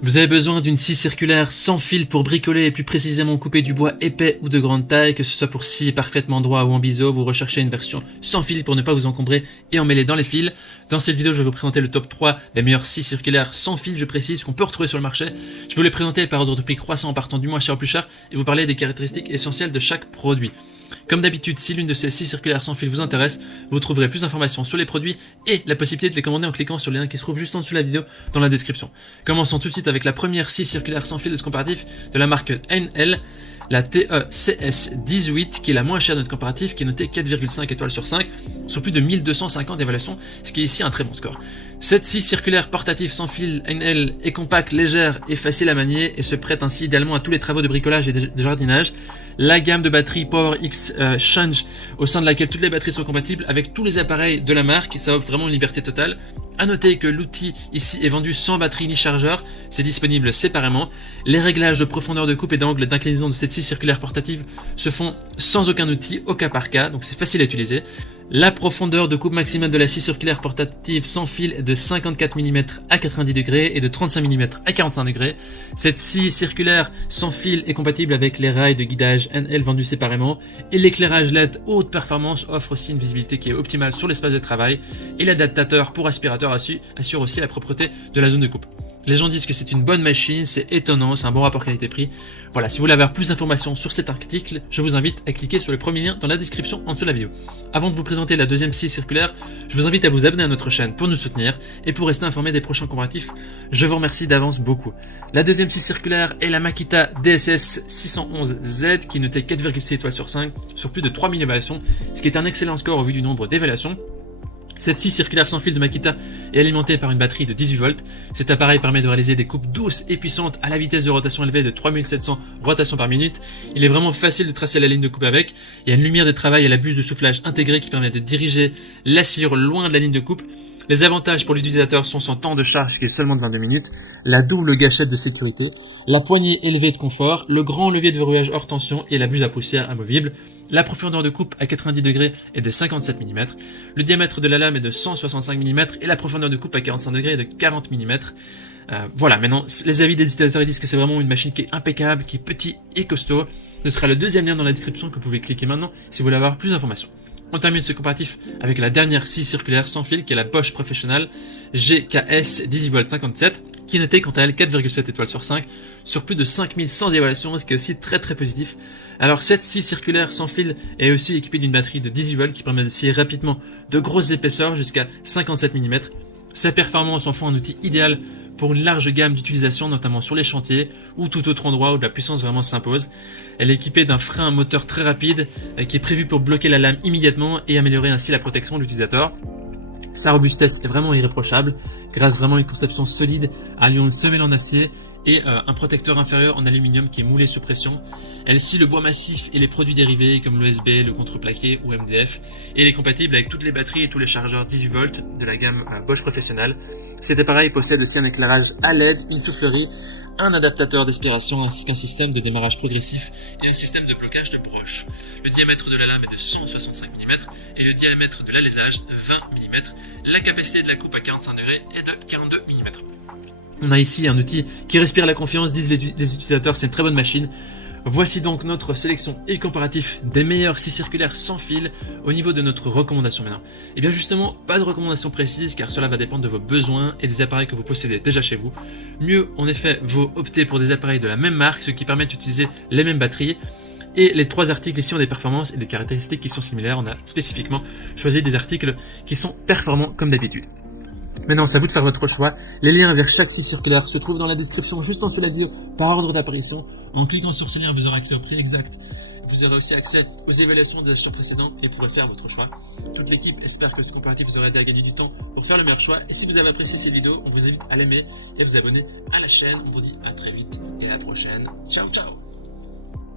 Vous avez besoin d'une scie circulaire sans fil pour bricoler et plus précisément couper du bois épais ou de grande taille, que ce soit pour scier parfaitement droit ou en biseau. Vous recherchez une version sans fil pour ne pas vous encombrer et emmêler dans les fils. Dans cette vidéo, je vais vous présenter le top 3 des meilleures scies circulaires sans fil, je précise, qu'on peut retrouver sur le marché. Je vais vous les présenter par ordre de prix croissant en partant du moins cher au plus cher et vous parler des caractéristiques essentielles de chaque produit. Comme d'habitude, si l'une de ces scies circulaires sans fil vous intéresse, vous trouverez plus d'informations sur les produits et la possibilité de les commander en cliquant sur les liens qui se trouvent juste en dessous de la vidéo dans la description. Commençons tout de suite avec la première scie circulaire sans fil de ce comparatif de la marque NL, la TECS18, qui est la moins chère de notre comparatif, qui est notée 4,5 étoiles sur 5, sur plus de 1250 évaluations, ce qui est ici un très bon score. Cette scie circulaire portative sans fil NL est compacte, légère et facile à manier et se prête ainsi idéalement à tous les travaux de bricolage et de jardinage. La gamme de batteries PowerX Change, au sein de laquelle toutes les batteries sont compatibles avec tous les appareils de la marque, et ça offre vraiment une liberté totale. A noter que l'outil ici est vendu sans batterie ni chargeur, c'est disponible séparément. Les réglages de profondeur de coupe et d'angle d'inclinaison de cette scie circulaire portative se font sans aucun outil, au cas par cas, donc c'est facile à utiliser. La profondeur de coupe maximale de la scie circulaire portative sans fil est de 54 mm à 90 degrés et de 35 mm à 45 degrés. Cette scie circulaire sans fil est compatible avec les rails de guidage NL vendus séparément, et l'éclairage LED haute performance offre aussi une visibilité qui est optimale sur l'espace de travail, et l'adaptateur pour aspirateur assure aussi la propreté de la zone de coupe. Les gens disent que c'est une bonne machine, c'est étonnant, c'est un bon rapport qualité-prix. Voilà, si vous voulez avoir plus d'informations sur cet article, je vous invite à cliquer sur le premier lien dans la description en dessous de la vidéo. Avant de vous présenter la deuxième scie circulaire, je vous invite à vous abonner à notre chaîne pour nous soutenir et pour rester informé des prochains comparatifs. Je vous remercie d'avance beaucoup. La deuxième scie circulaire est la Makita DSS 611Z, qui est notée 4,6 étoiles sur 5 sur plus de 3000 évaluations, ce qui est un excellent score au vu du nombre d'évaluations. Cette scie circulaire sans fil de Makita est alimentée par une batterie de 18 volts. Cet appareil permet de réaliser des coupes douces et puissantes à la vitesse de rotation élevée de 3700 rotations par minute. Il est vraiment facile de tracer la ligne de coupe avec. Il y a une lumière de travail et la buse de soufflage intégrée qui permet de diriger la sciure loin de la ligne de coupe. Les avantages pour l'utilisateur sont son temps de charge qui est seulement de 22 minutes, la double gâchette de sécurité, la poignée élevée de confort, le grand levier de verrouillage hors tension et la buse à poussière amovible. La profondeur de coupe à 90 degrés est de 57 mm, le diamètre de la lame est de 165 mm et la profondeur de coupe à 45 degrés est de 40 mm. Voilà, maintenant les avis des utilisateurs disent que c'est vraiment une machine qui est impeccable, qui est petit et costaud. Ce sera le deuxième lien dans la description que vous pouvez cliquer maintenant si vous voulez avoir plus d'informations. On termine ce comparatif avec la dernière scie circulaire sans fil qui est la Bosch Professional GKS 18V57, qui est notée quant à elle 4,7 étoiles sur 5 sur plus de 5100 évaluations, ce qui est aussi très positif. Alors cette scie circulaire sans fil est aussi équipée d'une batterie de 18 volts qui permet de scier rapidement de grosses épaisseurs jusqu'à 57 mm. Ses performances en font un outil idéal pour une large gamme d'utilisations, notamment sur les chantiers ou tout autre endroit où de la puissance vraiment s'impose. Elle est équipée d'un frein moteur très rapide qui est prévu pour bloquer la lame immédiatement et améliorer ainsi la protection de l'utilisateur. Sa robustesse est vraiment irréprochable, grâce vraiment à une conception solide, alliant une semelle en acier et un protecteur inférieur en aluminium qui est moulé sous pression. Elle scie le bois massif et les produits dérivés comme l'ESB, le contreplaqué ou MDF, et elle est compatible avec toutes les batteries et tous les chargeurs 18 volts de la gamme Bosch Professional. Cet appareil possède aussi un éclairage à LED, une soufflerie, un adaptateur d'aspiration ainsi qu'un système de démarrage progressif et un système de blocage de broche. Le diamètre de la lame est de 165 mm et le diamètre de l'alésage 20 mm. La capacité de la coupe à 45 degrés est de 42 mm. On a ici un outil qui respire la confiance, disent les utilisateurs, c'est une très bonne machine. Voici donc notre sélection et comparatif des meilleures scies circulaires sans fil au niveau de notre recommandation maintenant. Et bien justement, pas de recommandation précise car cela va dépendre de vos besoins et des appareils que vous possédez déjà chez vous. Mieux en effet vaut opter pour des appareils de la même marque, ce qui permet d'utiliser les mêmes batteries. Et les trois articles ici ont des performances et des caractéristiques qui sont similaires. On a spécifiquement choisi des articles qui sont performants comme d'habitude. Maintenant, c'est à vous de faire votre choix. Les liens vers chaque scie circulaire se trouvent dans la description juste en dessous de la vidéo par ordre d'apparition. En cliquant sur ces liens, vous aurez accès au prix exact. Vous aurez aussi accès aux évaluations des achats précédents et pourrez faire votre choix. Toute l'équipe espère que ce comparatif vous aura aidé à gagner du temps pour faire le meilleur choix. Et si vous avez apprécié cette vidéo, on vous invite à l'aimer et à vous abonner à la chaîne. On vous dit à très vite et à la prochaine. Ciao, ciao!